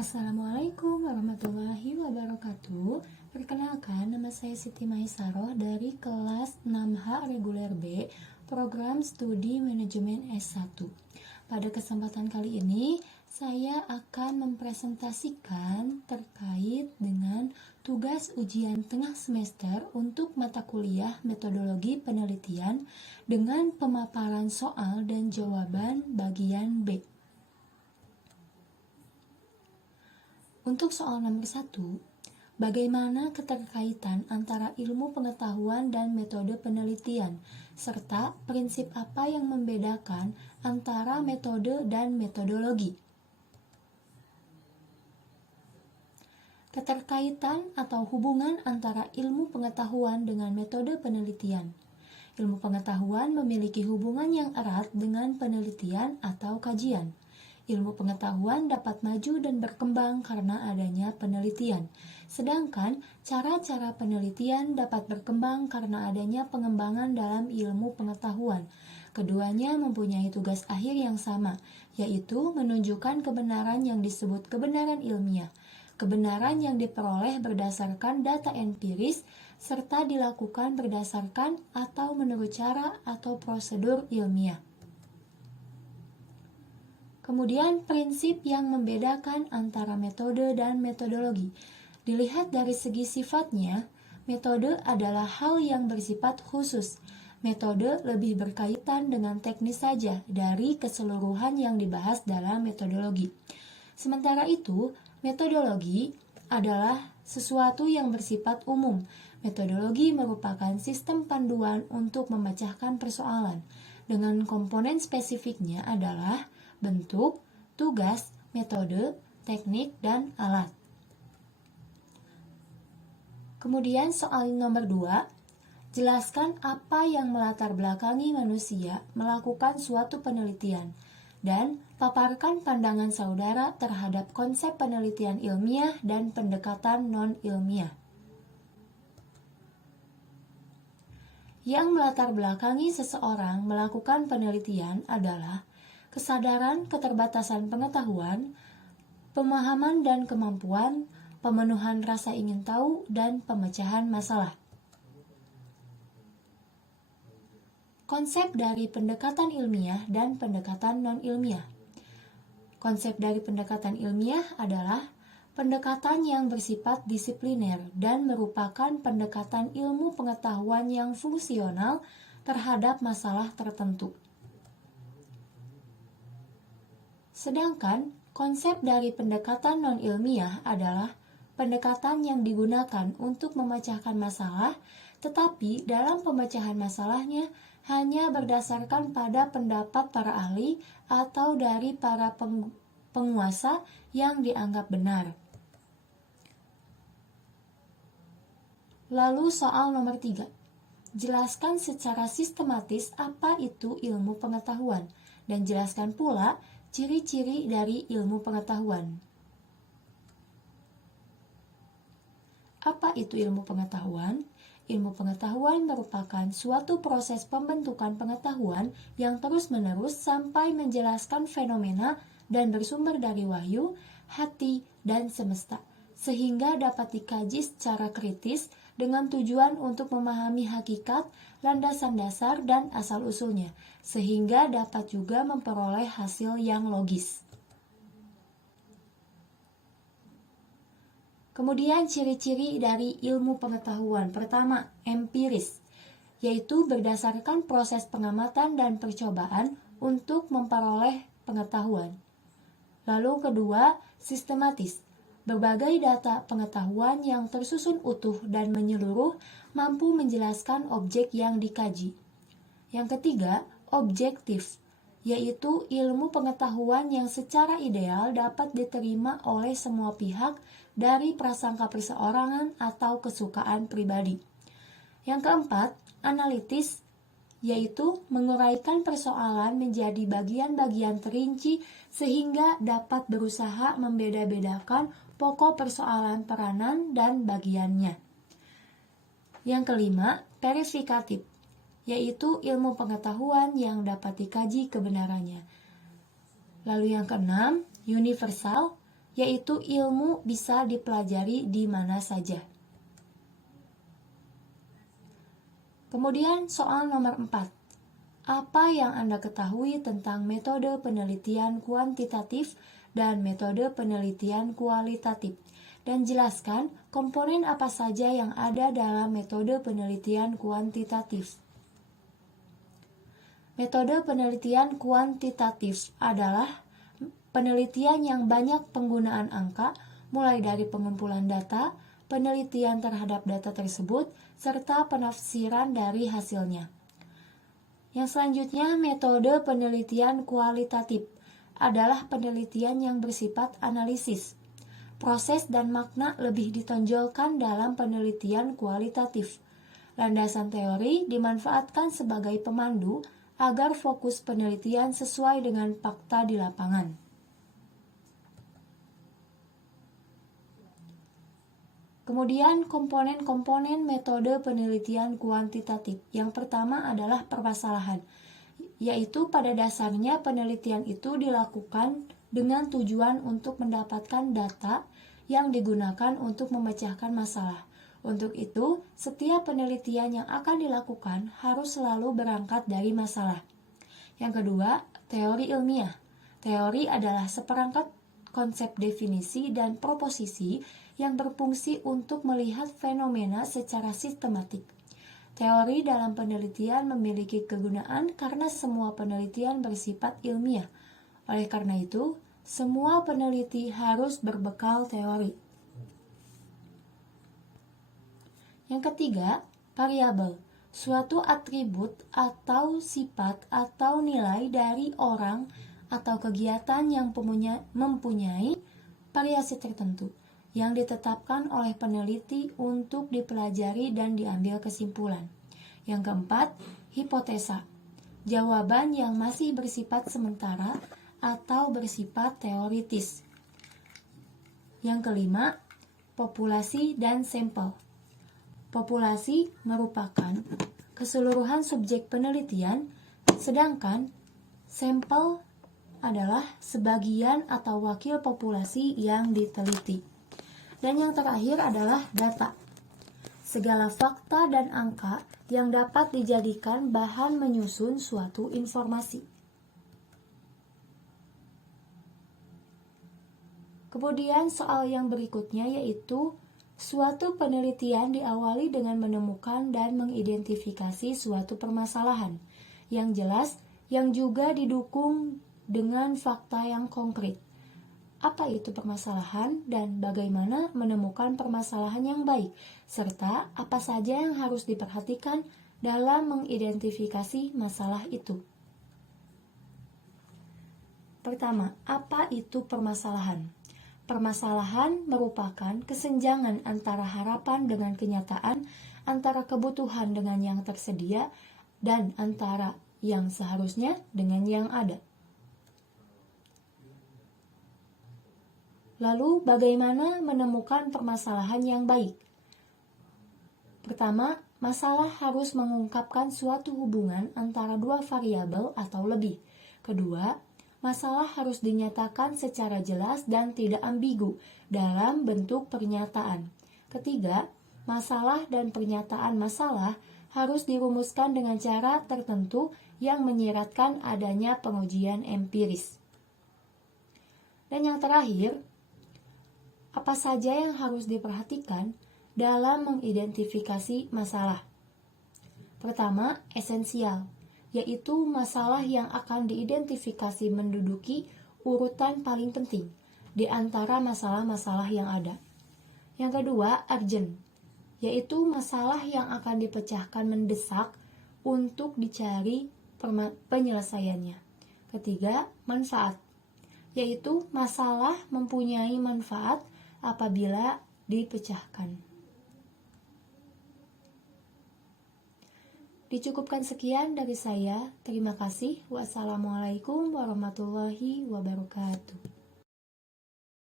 Assalamualaikum warahmatullahi wabarakatuh. Perkenalkan, nama saya Siti Maisaroh dari kelas 6H reguler B, program studi manajemen S1. Pada kesempatan kali ini, saya akan mempresentasikan terkait dengan tugas ujian tengah semester untuk mata kuliah metodologi penelitian dengan pemaparan soal dan jawaban bagian B. Untuk soal nomor 1, bagaimana keterkaitan antara ilmu pengetahuan dan metode penelitian, serta prinsip apa yang membedakan antara metode dan metodologi? Keterkaitan atau hubungan antara ilmu pengetahuan dengan metode penelitian. Ilmu pengetahuan memiliki hubungan yang erat dengan penelitian atau kajian. Ilmu pengetahuan dapat maju dan berkembang karena adanya penelitian, sedangkan cara-cara penelitian dapat berkembang karena adanya pengembangan dalam ilmu pengetahuan. Keduanya mempunyai tugas akhir yang sama, yaitu menunjukkan kebenaran yang disebut kebenaran ilmiah, kebenaran yang diperoleh berdasarkan data empiris, serta dilakukan berdasarkan atau menurut cara atau prosedur ilmiah. Kemudian prinsip yang membedakan antara metode dan metodologi. Dilihat dari segi sifatnya, metode adalah hal yang bersifat khusus. Metode lebih berkaitan dengan teknis saja dari keseluruhan yang dibahas dalam metodologi. Sementara itu, metodologi adalah sesuatu yang bersifat umum. Metodologi merupakan sistem panduan untuk memecahkan persoalan, dengan komponen spesifiknya adalah bentuk, tugas, metode, teknik, dan alat. Kemudian soal nomor 2, jelaskan apa yang melatar belakangi manusia melakukan suatu penelitian, dan paparkan pandangan saudara terhadap konsep penelitian ilmiah dan pendekatan non-ilmiah. Yang melatar belakangi seseorang melakukan penelitian adalah kesadaran keterbatasan pengetahuan, pemahaman dan kemampuan, pemenuhan rasa ingin tahu, dan pemecahan masalah. Konsep dari pendekatan ilmiah dan pendekatan non-ilmiah. Konsep dari pendekatan ilmiah adalah pendekatan yang bersifat disipliner dan merupakan pendekatan ilmu pengetahuan yang fungsional terhadap masalah tertentu. Sedangkan konsep dari pendekatan non-ilmiah adalah pendekatan yang digunakan untuk memecahkan masalah, tetapi dalam pemecahan masalahnya hanya berdasarkan pada pendapat para ahli atau dari para penguasa yang dianggap benar. Lalu soal nomor 3. Jelaskan secara sistematis apa itu ilmu pengetahuan, dan jelaskan pula ciri-ciri dari ilmu pengetahuan. Apa itu ilmu pengetahuan? Ilmu pengetahuan merupakan suatu proses pembentukan pengetahuan yang terus-menerus sampai menjelaskan fenomena dan bersumber dari wahyu, hati, dan semesta, sehingga dapat dikaji secara kritis dengan tujuan untuk memahami hakikat, landasan dasar, dan asal-usulnya, sehingga dapat juga memperoleh hasil yang logis. Kemudian ciri-ciri dari ilmu pengetahuan. Pertama, empiris, yaitu berdasarkan proses pengamatan dan percobaan untuk memperoleh pengetahuan. Lalu kedua, sistematis. Berbagai data pengetahuan yang tersusun utuh dan menyeluruh mampu menjelaskan objek yang dikaji. Yang ketiga, objektif, yaitu ilmu pengetahuan yang secara ideal dapat diterima oleh semua pihak dari prasangka perseorangan atau kesukaan pribadi. Yang keempat, analitis, yaitu menguraikan persoalan menjadi bagian-bagian terinci sehingga dapat berusaha membeda-bedakan pokok persoalan peranan dan bagiannya. Yang kelima, verifikatif, yaitu ilmu pengetahuan yang dapat dikaji kebenarannya. Lalu yang keenam, universal, yaitu ilmu bisa dipelajari di mana saja. Kemudian soal nomor 4. Apa yang Anda ketahui tentang metode penelitian kuantitatif dan metode penelitian kualitatif? Dan jelaskan komponen apa saja yang ada dalam metode penelitian kuantitatif. Metode penelitian kuantitatif adalah penelitian yang banyak penggunaan angka, mulai dari pengumpulan data, penelitian terhadap data tersebut, serta penafsiran dari hasilnya. Yang selanjutnya, metode penelitian kualitatif adalah penelitian yang bersifat analisis. Proses dan makna lebih ditonjolkan dalam penelitian kualitatif. Landasan teori dimanfaatkan sebagai pemandu agar fokus penelitian sesuai dengan fakta di lapangan. Kemudian komponen-komponen metode penelitian kuantitatif. Yang pertama adalah permasalahan, yaitu pada dasarnya penelitian itu dilakukan dengan tujuan untuk mendapatkan data yang digunakan untuk memecahkan masalah. Untuk itu, setiap penelitian yang akan dilakukan harus selalu berangkat dari masalah. Yang kedua, teori ilmiah. Teori adalah seperangkat konsep definisi dan proposisi yang berfungsi untuk melihat fenomena secara sistematik. Teori dalam penelitian memiliki kegunaan karena semua penelitian bersifat ilmiah. Oleh karena itu, semua peneliti harus berbekal teori. Yang ketiga, variabel. Suatu atribut atau sifat atau nilai dari orang atau kegiatan yang mempunyai variasi tertentu yang ditetapkan oleh peneliti untuk dipelajari dan diambil kesimpulan. Yang keempat, hipotesa. Jawaban yang masih bersifat sementara atau bersifat teoritis. Yang kelima, populasi dan sampel. Populasi merupakan keseluruhan subjek penelitian, sedangkan sampel adalah sebagian atau wakil populasi yang diteliti. Dan yang terakhir adalah data. Segala fakta dan angka yang dapat dijadikan bahan menyusun suatu informasi. Kemudian soal yang berikutnya yaitu suatu penelitian diawali dengan menemukan dan mengidentifikasi suatu permasalahan yang jelas yang juga didukung dengan fakta yang konkret. Apa itu permasalahan dan bagaimana menemukan permasalahan yang baik, serta apa saja yang harus diperhatikan dalam mengidentifikasi masalah itu. Pertama, apa itu permasalahan? Permasalahan merupakan kesenjangan antara harapan dengan kenyataan, antara kebutuhan dengan yang tersedia, dan antara yang seharusnya dengan yang ada. Lalu, bagaimana menemukan permasalahan yang baik? Pertama, masalah harus mengungkapkan suatu hubungan antara dua variabel atau lebih. Kedua, masalah harus dinyatakan secara jelas dan tidak ambigu dalam bentuk pernyataan. Ketiga, masalah dan pernyataan masalah harus dirumuskan dengan cara tertentu yang menyiratkan adanya pengujian empiris. Dan yang terakhir, apa saja yang harus diperhatikan dalam mengidentifikasi masalah? Pertama, esensial, yaitu masalah yang akan diidentifikasi menduduki urutan paling penting di antara masalah-masalah yang ada. Yang kedua, urgent, yaitu masalah yang akan dipecahkan mendesak untuk dicari penyelesaiannya. Ketiga, manfaat, yaitu masalah mempunyai manfaat apabila dipecahkan. Dicukupkan sekian dari saya. Terima kasih. Wassalamualaikum warahmatullahi wabarakatuh.